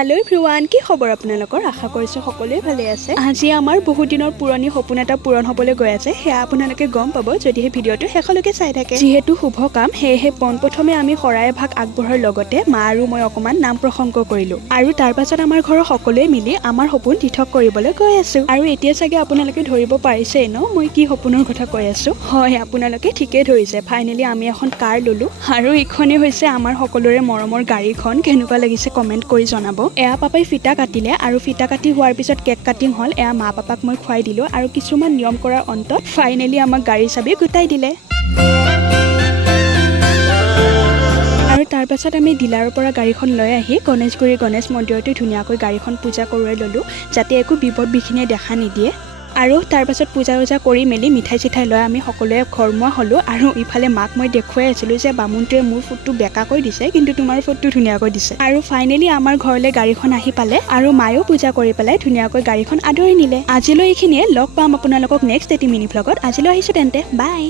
Hello' everyone, কি খবৰ আপোনালোকৰ? আশা কৰিছোঁ সকলোৱে ভালে আছে। আজি আমাৰ বহুত দিনৰ পুৰণি সপোন এটা পূৰণ হ'বলৈ গৈ আছে। সেয়া আপোনালোকে গম পাব যদিহে ভিডিঅ'টো শেষলৈকে চাই থাকে। যিহেতু শুভ কাম, সেয়েহে পোনপ্ৰথমে আমি শৰাই এভাগ আগবঢ়াৰ লগতে মা আৰু মই অকণমান নাম প্ৰসংগ কৰিলোঁ। আৰু তাৰ পাছত আমাৰ ঘৰৰ সকলোৱে মিলি আমাৰ সপোন তীৰ্থক কৰিবলৈ গৈ আছোঁ। আৰু এতিয়া চাগে আপোনালোকে ধৰিব পাৰিছেই ন মই কি সপোনৰ কথা কৈ আছোঁ? হয়, আপোনালোকে ঠিকেই ধৰিছে। ফাইনেলি আমি এখন কাৰ ল'লোঁ আৰু ইখনেই হৈছে আমাৰ সকলোৰে মৰমৰ গাড়ীখন। কেনেকুৱা লাগিছে কমেণ্ট কৰি জনাব। এয়া পাপাই ফিতা কাটিলে আৰু ফিতা কাটি হোৱাৰ পিছত কেক কাটিং হ'ল। এয়া মা পাপাক মই খুৱাই দিলোঁ আৰু কিছুমান নিয়ম কৰাৰ অন্তত ফাইনেলি আমাক গাড়ী চাবি গোটাই দিলে। আৰু তাৰ পাছত আমি ডিলাৰৰ পৰা গাড়ীখন লৈ আহি গণেশগুৰি গণেশ মন্দিৰতে ধুনীয়াকৈ গাড়ীখন পূজা কৰোৱাই ল'লোঁ, যাতে একো বিপদ বিঘিনিয়ে দেখা নিদিয়ে। আৰু তাৰ পাছত পূজা ওজা কৰি মেলি মিঠাই চিঠাই লৈ আমি সকলোৱে ঘৰমুৱা হ'লোঁ। আৰু ইফালে মাক মই দেখুৱাই আছিলোঁ যে বামুণটোৱে মোৰ ফুটটো বেকাকৈ দিছে, কিন্তু তোমাৰ ফুটটো ধুনীয়াকৈ দিছে। আৰু ফাইনেলি আমাৰ ঘৰলৈ গাড়ীখন আহি পালে আৰু মায়েও পূজা কৰি পেলাই ধুনীয়াকৈ গাড়ীখন আদৰি নিলে। আজিলৈ এইখিনিয়ে। লগ পাম আপোনালোকক নেক্সট এটি মিনি ভ্লগত। আজিলৈ আহিছোঁ তেন্তে, বাই।